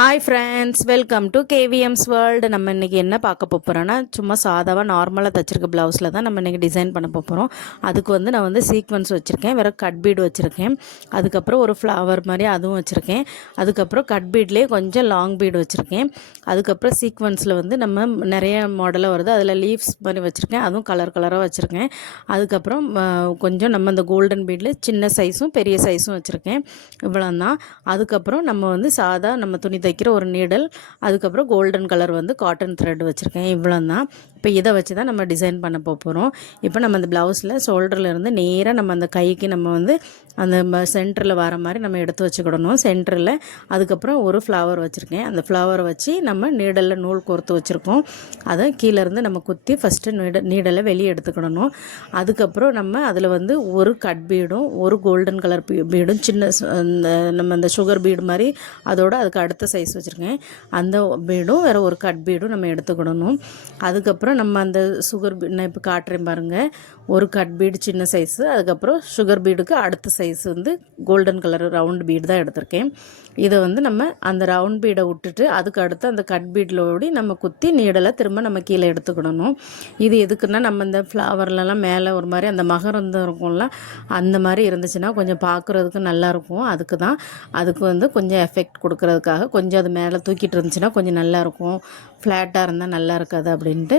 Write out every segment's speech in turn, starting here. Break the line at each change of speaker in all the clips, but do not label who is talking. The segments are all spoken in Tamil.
Hi friends welcome to KVM's world நம்ம இன்றைக்கி என்ன பார்க்க போகிறோன்னா சும்மா சாதாவாக நார்மலாக தச்சிருக்க ப்ளவுஸில் தான் நம்ம இன்றைக்கி டிசைன் பண்ண போகிறோம் அதுக்கு வந்து நான் வந்து சீக்வன்ஸ் வச்சுருக்கேன். வேறு கட் பீடு வச்சுருக்கேன். அதுக்கப்புறம் ஒரு ஃப்ளவர் மாதிரி அதுவும் வச்சுருக்கேன். அதுக்கப்புறம் கட் பீட்லேயே கொஞ்சம் லாங் பீடு வச்சுருக்கேன். அதுக்கப்புறம் சீக்வன்ஸில் வந்து நம்ம நிறைய மாடலாக வருது. அதில் லீவ்ஸ் மாதிரி வச்சுருக்கேன். அதுவும் கலர் கலராக வச்சுருக்கேன். அதுக்கப்புறம் கொஞ்சம் நம்ம இந்த கோல்டன் பீடில் சின்ன சைஸும் பெரிய சைஸும் வச்சுருக்கேன். இவ்வளோ தான் அதுக்கப்புறம் நம்ம வந்து சாதா நம்ம துணி தைக்கிற ஒரு நீடல் அதுக்கப்புறம் கோல்டன் கலர் வந்து காட்டன் த்ரெட் வச்சுருக்கேன். இவ்வளோ தான் இப்போ இதை வச்சு தான் நம்ம டிசைன் பண்ண போகிறோம் இப்போ நம்ம அந்த ப்ளவுஸில் ஷோல்டர்லேருந்து நேராக நம்ம அந்த கைக்கு நம்ம வந்து அந்த சென்டரில் வர மாதிரி நம்ம எடுத்து வச்சுக்கிடணும். சென்டரில் அதுக்கப்புறம் ஒரு ஃப்ளவர் வச்சுருக்கேன். அந்த ஃப்ளவரை வச்சு நம்ம நீடலில் நூல் கோர்த்து வச்சுருக்கோம். அதை கீழேருந்து நம்ம குத்தி ஃபஸ்ட்டு நீட நீடலை வெளியே எடுத்துக்கிடணும். அதுக்கப்புறம் நம்ம அதில் வந்து ஒரு கட் பீடும் ஒரு கோல்டன் கலர் பீடும் சின்ன சு- அந்த நம்ம அந்த சுகர் பீடு மாதிரி அதோட அதுக்கு அடுத்த சைஸ் வச்சுருக்கேன். அந்த பீடும் வேறு ஒரு கட் பீடும் நம்ம எடுத்துக்கிடணும். அதுக்கப்புறம் நம்ம அந்த சுகர் பீட் நான் இப்போ காட்டுறேன் பாருங்கள் ஒரு கட் பீடு சின்ன சைஸு அதுக்கப்புறம் சுகர் பீடுக்கு அடுத்த சைஸ் வந்து கோல்டன் கலர் ரவுண்ட் பீடு தான் எடுத்திருக்கேன். இதை வந்து நம்ம அந்த ரவுண்ட் பீடை விட்டுட்டு அதுக்கு அடுத்து அந்த கட் பீடில் ஓடி நம்ம குத்தி நீடலை திரும்ப நம்ம கீழே எடுத்துக்கிடணும் இது எதுக்குன்னா நம்ம இந்த ஃப்ளவர்லலாம் மேலே ஒரு மாதிரி அந்த மகரந்தம் இருக்கும்ல அந்த மாதிரி இருந்துச்சுன்னா கொஞ்சம் பார்க்குறதுக்கு நல்லாயிருக்கும் அதுக்கு தான் அதுக்கு வந்து கொஞ்சம் எஃபெக்ட் கொடுக்குறதுக்காக கொஞ்சம் அது மேலே தூக்கிட்டு இருந்துச்சுன்னா கொஞ்சம் நல்லாயிருக்கும் ஃப்ளாட்டாக இருந்தால் நல்லா இருக்காது அப்படின்ட்டு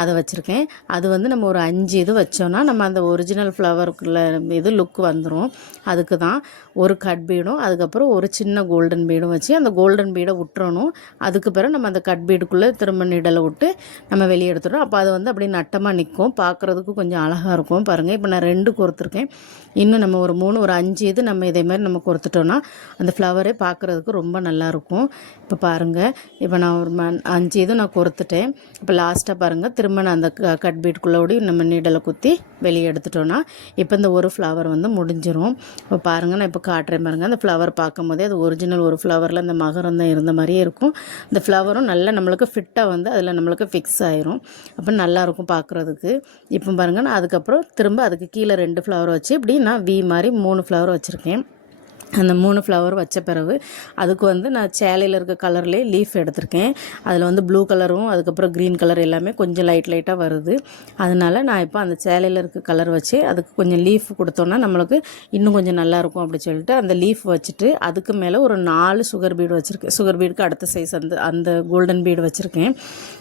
அதை வச்சுருக்கேன். அது வந்து நம்ம ஒரு அஞ்சு இது வச்சோன்னா நம்ம அந்த ஒரிஜினல் ஃப்ளவருக்குள்ள இது லுக் வந்துடும் அதுக்கு தான் ஒரு கட் பீடும் அதுக்கப்புறம் ஒரு சின்ன கோல்டன் பீடும் வச்சு அந்த கோல்டன் பீடை விட்டுறணும் அதுக்கு பிறகு நம்ம அந்த கட் பீடுக்குள்ளே திரும்ப நிடலை விட்டு நம்ம வெளியே எடுத்துடுறோம். அப்போ அது வந்து அப்படியே நட்டமாக நிற்கும் பார்க்குறதுக்கு கொஞ்சம் அழகாக இருக்கும். பாருங்கள் இப்போ நான் ரெண்டு கோர்த்துருக்கேன். இன்னும் நம்ம ஒரு மூணு ஒரு அஞ்சு இது நம்ம இதே மாதிரி நம்ம கொடுத்துட்டோன்னா அந்த ஃப்ளவரே பார்க்குறதுக்கு ரொம்ப நல்லாயிருக்கும் இப்போ பாருங்கள் இப்போ நான் ஒரு அஞ்சு இது நான் கொடுத்துட்டேன் இப்போ லாஸ்ட்டாக பாருங்கள் திரு திரும்ப நான் அந்த க- கட் பீட்குள்ளே நம்ம நீடலை குத்தி வெளியே எடுத்துட்டோன்னா இப்போ இந்த ஒரு ஃப்ளவர் வந்து முடிஞ்சிரும். இப்போ பாருங்கள் நான் இப்போ காட்டுறேன் பாருங்கள் அந்த ஃப்ளவர் பார்க்கும்போதே அது ஒரிஜினல் ஒரு ஃப்ளவரில் அந்த மகரந்தம் இருந்த மாதிரியே இருக்கும். இந்த ஃப்ளவரும் நல்லா நம்மளுக்கு ஃபிட்டாக வந்து அதில் நம்மளுக்கு ஃபிக்ஸ் ஆயிரும். அப்போ நல்லாயிருக்கும் பார்க்குறதுக்கு இப்போ பாருங்கள் நான் அதுக்கப்புறம் திரும்ப அதுக்கு கீழே ரெண்டு ஃப்ளவர் வச்சு இப்படி நான் வி மாதிரி மூணு ஃப்ளவர் வச்சுருக்கேன். அந்த மூணு ஃப்ளவர் வச்ச பிறகு அதுக்கு வந்து நான் சேலையில் இருக்க கலர்லேயே லீஃப் எடுத்திருக்கேன். அதில் வந்து ப்ளூ கலரும் அதுக்கப்புறம் க்ரீன் கலர் எல்லாமே கொஞ்சம் லைட் லைட்டாக வருது. அதனால நான் இப்போ அந்த சேலையில் இருக்க கலர் வச்சு அதுக்கு கொஞ்சம் லீஃப் கொடுத்தோன்னா நம்மளுக்கு இன்னும் கொஞ்சம் நல்லாயிருக்கும் அப்படின்னு அப்படி சொல்லிட்டு அந்த லீஃப் வச்சுட்டு அதுக்கு மேலே ஒரு நாலு சுகர் பீடு வச்சுருக்கேன். சுகர் பீடுக்கு அடுத்த சைஸ் அந்த அந்த கோல்டன் பீடு வச்சுருக்கேன்.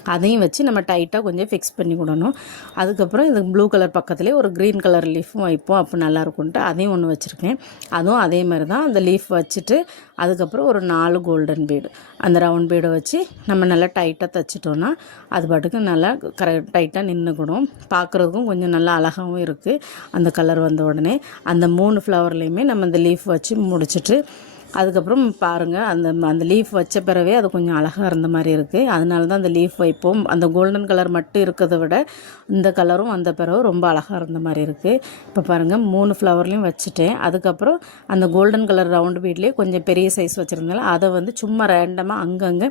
அதையும் வச்சு நம்ம டைட்டாக கொஞ்சம் ஃபிக்ஸ் பண்ணி விடணும். அதுக்கப்புறம் இந்த ப்ளூ கலர் பக்கத்துலேயே ஒரு க்ரீன் கலர் லீஃபும் வைப்போம். அப்போ நல்லாயிருக்கும்ன்ட்டு அதையும் ஒன்று வச்சுருக்கேன். அதுவும் அதே மாதிரி தான் அந்த லீஃப் வச்சுட்டு அதுக்கப்புறம் ஒரு நாலு கோல்டன் பீடு அந்த ரவுண்ட் பீடை வச்சு நம்ம நல்லா டைட்டாக தைச்சிட்டோன்னா அது பாட்டுக்கு நல்லா கர டைட்டாக நின்றுக்கணும் பார்க்குறதுக்கும் கொஞ்சம் நல்லா அழகாகவும் இருக்குது அந்த கலர் வந்த உடனே அந்த மூணு ஃப்ளவர்லேயுமே நம்ம அந்த லீஃப் வச்சு முடிச்சுட்டு அதுக்கப்புறம் பாருங்கள் அந்த அந்த லீஃப் வச்ச பிறவே அது கொஞ்சம் அழகாக இருந்த மாதிரி இருக்குது அதனால தான் அந்த லீஃப் வைப்போம். அந்த கோல்டன் கலர் மட்டும் இருக்கிறத விட இந்த கலரும் அந்த பிறகு ரொம்ப அழகாக இருந்த மாதிரி இருக்குது இப்போ பாருங்கள் மூணு ஃப்ளவர்லேயும் வச்சுட்டேன். அதுக்கப்புறம் அந்த கோல்டன் கலர் ரவுண்டு பீட்லேயே கொஞ்சம் பெரிய சைஸ் வச்சுருந்தால அதை வந்து சும்மா ரேண்டமாக அங்கங்கே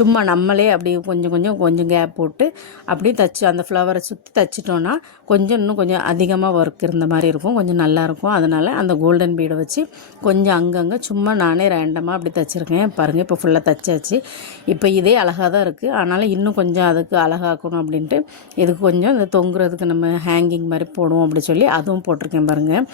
சும்மா நம்மளே அப்படி கொஞ்சம் கொஞ்சம் கொஞ்சம் கேப் போட்டு அப்படியே தச்சு அந்த ஃப்ளவரை சுற்றி தச்சிட்டோன்னா கொஞ்சம் இன்னும் கொஞ்சம் அதிகமாக ஒர்க் இருந்த மாதிரி இருக்கும். கொஞ்சம் நல்லாயிருக்கும் அதனால் அந்த கோல்டன் பீடை வச்சு கொஞ்சம் அங்கங்கே சும்மா நானே ரேண்டமாக அப்படி தைச்சிருக்கேன். பாருங்கள் இப்போ ஃபுல்லாக தைச்சாச்சு. இப்போ இதே அழகாக தான் இருக்குது ஆனாலும் இன்னும் கொஞ்சம் அதுக்கு அழகாக்கணும் அப்படின்ட்டு இதுக்கு கொஞ்சம் இந்த தொங்குறதுக்கு நம்ம ஹேங்கிங் மாதிரி போடுவோம் அப்படி சொல்லி அதுவும் போட்டிருக்கேன் பாருங்கள்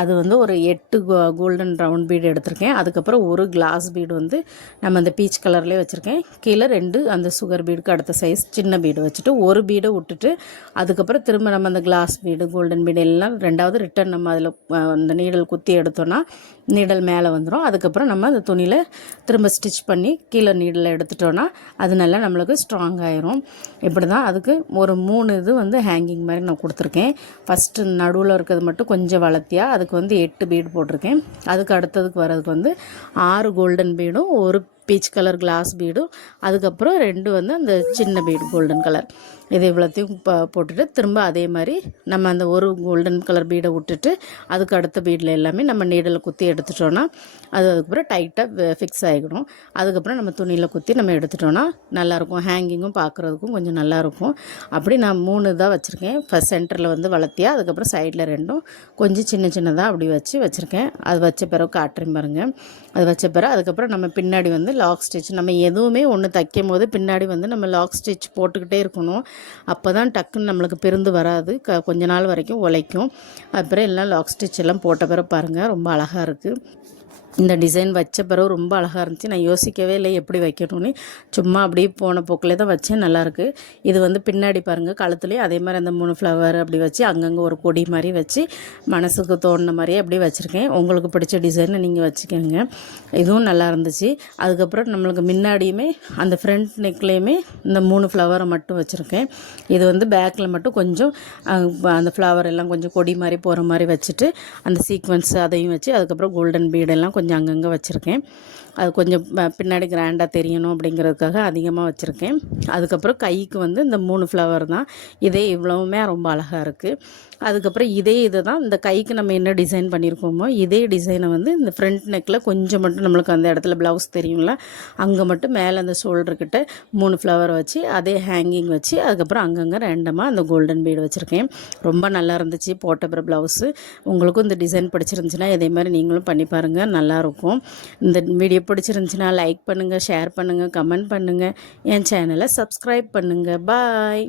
அது வந்து ஒரு எட்டு கோல்டன் ரவுண்ட் பீடு எடுத்திருக்கேன். அதுக்கப்புறம் ஒரு கிளாஸ் பீடு வந்து நம்ம அந்த பீச் கலர்லேயே வச்சுருக்கேன். கீழே ரெண்டு அந்த சுகர் பீடுக்கு அடுத்த சைஸ் சின்ன பீடு வச்சுட்டு ஒரு பீடை விட்டுட்டு அதுக்கப்புறம் திரும்ப நம்ம அந்த கிளாஸ் பீடு கோல்டன் பீடு எல்லாம் ரெண்டாவது ரிட்டன் நம்ம அதில் அந்த நீடல் குத்தி எடுத்தோன்னா நீடல் மேலே வந்துடும் அதுக்கப்புறம் நம்ம அந்த துணியில் திரும்ப ஸ்டிச் பண்ணி கீழே நீடலை எடுத்துட்டோன்னா அது நல்லா நம்மளுக்கு ஸ்ட்ராங் ஆயிரும். இப்படி தான் அதுக்கு ஒரு மூணு இது வந்து ஹேங்கிங் மாதிரி நான் கொடுத்துருக்கேன். ஃபஸ்ட்டு நடுவில் இருக்கிறது மட்டும் கொஞ்சம் வளர்த்தியாக அதுக்கு வந்து எட்டு பீடு போட்டிருக்கேன். அதுக்கு அடுத்ததுக்கு வர்றதுக்கு வந்து ஆறு கோல்டன் பீடும் ஒரு பீச் கலர் கிளாஸ் பீடும். அதுக்கப்புறம் ரெண்டு வந்து அந்த சின்ன பீடு கோல்டன் கலர். இது இவ்வளோத்தையும் ப போட்டுட்டு திரும்ப அதே மாதிரி நம்ம அந்த ஒரு கோல்டன் கலர் பீடை விட்டுட்டு அதுக்கு அடுத்த பீடில் எல்லாமே நம்ம நீடலில் குத்தி எடுத்துட்டோன்னா அது அதுக்கப்புறம் டைட்டாக ஃபிக்ஸ் ஆகிக்கணும் அதுக்கப்புறம் நம்ம துணியில் குத்தி நம்ம எடுத்துட்டோன்னா நல்லாயிருக்கும். ஹேங்கிங்கும் பார்க்குறதுக்கும் கொஞ்சம் நல்லாயிருக்கும். அப்படி நான் மூணு தான் வச்சுருக்கேன். ஃபஸ்ட் சென்டரில் வந்து வளர்த்தியா அதுக்கப்புறம் சைடில் ரெண்டும் கொஞ்சம் சின்ன சின்னதாக அப்படி வச்சு வச்சுருக்கேன். அது வச்ச பிறகு காட்டுறேன் பாருங்கள் அது வச்ச பிறகு அதுக்கப்புறம் நம்ம பின்னாடி வந்து லாக் ஸ்டிச் நம்ம எதுவுமே ஒன்று தைக்கும் போது பின்னாடி வந்து நம்ம லாக் ஸ்டிச் போட்டுக்கிட்டே இருக்கணும். அப்போ தான் டக்குன்னு நம்மளுக்கு பிரிந்து வராது. க கொஞ்ச நாள் வரைக்கும் உழைக்கும். அப்புறம் எல்லாம் லாக் ஸ்டிச் எல்லாம் போட்ட பிறகு பாருங்கள் ரொம்ப அழகாக இருக்குது இந்த டிசைன் வச்ச பிறகு ரொம்ப அழகாக இருந்துச்சு. நான் யோசிக்கவே இல்லை எப்படி வைக்கணும்னு. சும்மா அப்படியே போன போக்கில் தான் வச்சேன். நல்லாயிருக்கு இது வந்து பின்னாடி பாருங்கள் கழுத்துலேயே அதே மாதிரி அந்த மூணு ஃப்ளவர் அப்படி வச்சு அங்கங்கே ஒரு கொடி மாதிரி வச்சு மனசுக்கு தோணுன மாதிரியே அப்படியே வச்சுருக்கேன். உங்களுக்கு பிடிச்ச டிசைனை நீங்கள் வச்சுக்கோங்க. இதுவும் நல்லா இருந்துச்சு. அதுக்கப்புறம் நம்மளுக்கு முன்னாடியுமே அந்த ஃப்ரண்ட் நெக்லேயுமே இந்த மூணு ஃப்ளவரை மட்டும் வச்சுருக்கேன். இது வந்து பேக்கில் மட்டும் கொஞ்சம் அந்த ஃப்ளவர் எல்லாம் கொஞ்சம் கொடி மாதிரி போகிற மாதிரி வச்சுட்டு அந்த சீக்வன்ஸ் அதையும் வச்சு அதுக்கப்புறம் கோல்டன் பீடெல்லாம் கொஞ்சம் கொஞ்சம் அங்கங்கே வச்சுருக்கேன். அது கொஞ்சம் பின்னாடி கிராண்டாக தெரியணும் அப்படிங்கிறதுக்காக அதிகமாக வச்சுருக்கேன். அதுக்கப்புறம் கைக்கு வந்து இந்த மூணு ஃப்ளவர் தான். இதே இவ்வளவுமே ரொம்ப அழகாக இருக்குது அதுக்கப்புறம் இதே இது தான். இந்த கைக்கு நம்ம என்ன டிசைன் பண்ணியிருக்கோமோ இதே டிசைனை வந்து இந்த ஃப்ரண்ட் நெக்கில் கொஞ்சம் மட்டும் நம்மளுக்கு அந்த இடத்துல ப்ளவுஸ் தெரியும்ல அங்கே மட்டும் மேலே அந்த ஷோல்டர்கிட்ட மூணு ஃப்ளவர் வச்சு அதே ஹேங்கிங் வச்சு அதுக்கப்புறம் அங்கங்கே ரேண்டமாக அந்த கோல்டன் பீடு வச்சுருக்கேன். ரொம்ப நல்லா இருந்துச்சு போட்டப்புற ப்ளவுஸு உங்களுக்கும் இந்த டிசைன் பிடிச்சிருந்துச்சுன்னா இதே மாதிரி நீங்களும் பண்ணி பாருங்கள் நல்லா நல்லாயிருக்கும். இந்த வீடியோ பிடிச்சிருந்துச்சுன்னா லைக் பண்ணுங்கள் ஷேர் பண்ணுங்கள் கமெண்ட் பண்ணுங்கள் என் சேனலை சப்ஸ்கிரைப் பண்ணுங்கள் பாய்